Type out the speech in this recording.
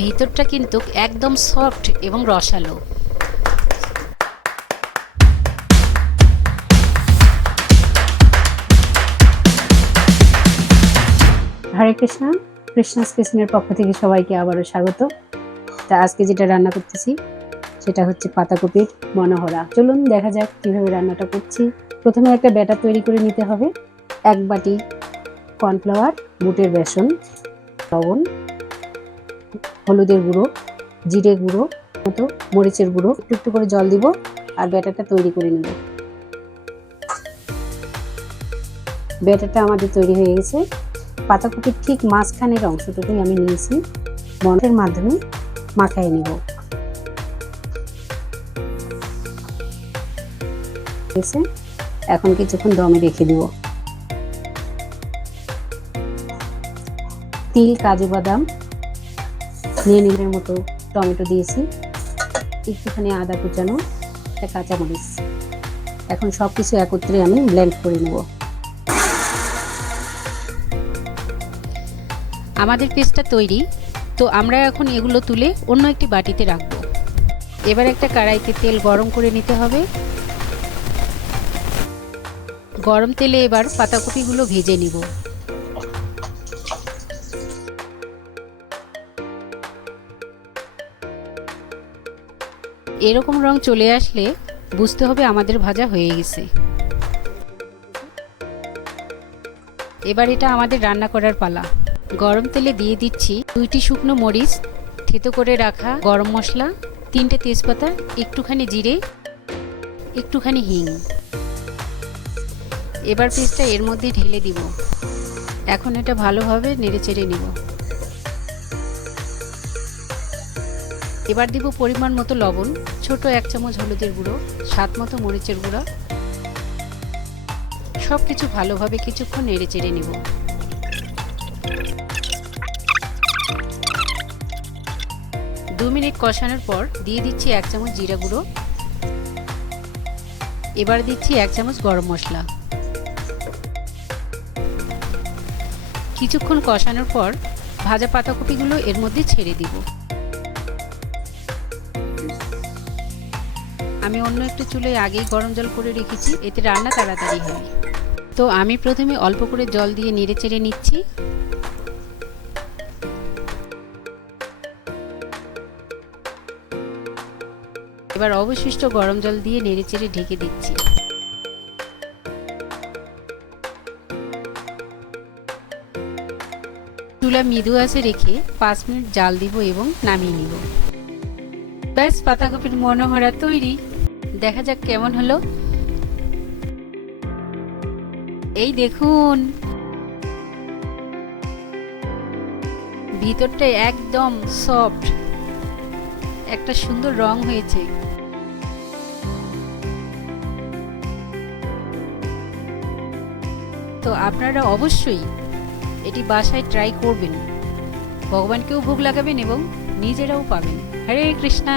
ভিতরটা কিন্তু একদম সফট এবং রসালো। হরে কৃষ্ণ, কৃষ্ণাস কিচেনের পক্ষ থেকে সবাইকে আবারও স্বাগত। তা আজকে যেটা রান্না করতেছি সেটা হচ্ছে পাতাকপির মনোহরা। চলুন দেখা যাক কিভাবে রান্নাটা করছি। প্রথমে একটা ব্যাটার তৈরি করে নিতে হবে। 1 বাটি কর্নফ্লাওয়ার, বুটের বেসন, লবণ, হলুদের গুঁড়ো, জিরে গুঁড়ো, মতো মরিচের গুঁড়ো, একটু একটু করে জল দিব আর ব্যাটারটা তৈরি করে নেব। ব্যাটারটা আমাদের তৈরি হয়ে গেছে। পাতাকপির ঠিক মাঝখানের অংশটুকুই আমি নিয়েছি, মন্ডের মাধ্যমে মাখায় নিব। এখন কিছুক্ষণ দমে রেখে দিব। তিল, কাজু বাদাম নিয়ে নিলের মতো টমেটো দিয়েছি, একটুখানি আদা কুচানো, একটা কাঁচামরিচ। এখন সবকিছু একত্রে আমি ব্লেন্ড করে নেব। আমাদের পেস্টটা তৈরি। তো আমরা এখন এগুলো তুলে অন্য একটি বাটিতে রাখবো। এবার একটা কড়াইতে তেল গরম করে নিতে হবে। গরম তেলে এবার পাতাকপিগুলো ভেজে নিব। এরকম রং চলে আসলে বুঝতে হবে আমাদের ভাজা হয়ে গেছে। এবার এটা আমাদের রান্না করার পালা। গরম তেলে দিয়ে দিচ্ছি 2টি শুকনো মরিচ, থেতো করে রাখা গরম মশলা, 3টে তেজপাতা, একটুখানি জিরে, একটুখানি হিং। এবার পেস্টটা এর মধ্যে ঢেলে দিব। এখন এটা ভালোভাবে নেড়েচেড়ে নিব। এবার দিব পরিমাণ মতো লবণ, ছোট 1 চামচ হলুদের গুঁড়ো, স্বাদ মতো মরিচের গুঁড়ো। সব কিছু ভালোভাবে কিছুক্ষণ নেড়েচেড়ে নিব। দু মিনিট কষানোর পর দিয়ে দিচ্ছি 1 চামচ জিরা গুঁড়ো। এবার দিচ্ছি 1 চামচ গরম মশলা। কিছুক্ষণ কষানোর পর ভাজা পাতাকপিগুলো এর মধ্যে ছেড়ে দিব। আমি অন্য একটু চুলায় আগেই গরম জল করে রেখেছি, এতে রান্না তাড়াতাড়ি হয়। তো আমি প্রথমে অল্প করে জল দিয়ে নেড়েচেড়ে নিচ্ছি। এবার অবশিষ্ট গরম জল দিয়ে নেড়েচেড়ে ঢেকে দিচ্ছি। চুলা মৃদু আঁচে রেখে 5 মিনিট জাল দিব এবং নামিয়ে নিব। ব্যাস, পাতাকপির মনোহরা তৈরি। দেখা যাক কেমন হলো। এই দেখুন, ভিতরটা একদম সফট, একটা সুন্দর রং হয়েছে। তো আপনারা অবশ্যই এটি বাসায় ট্রাই করবেন। ভগবানকেও ভোগ লাগাবেন এবং নিজেরাও পাবেন। হরে কৃষ্ণা।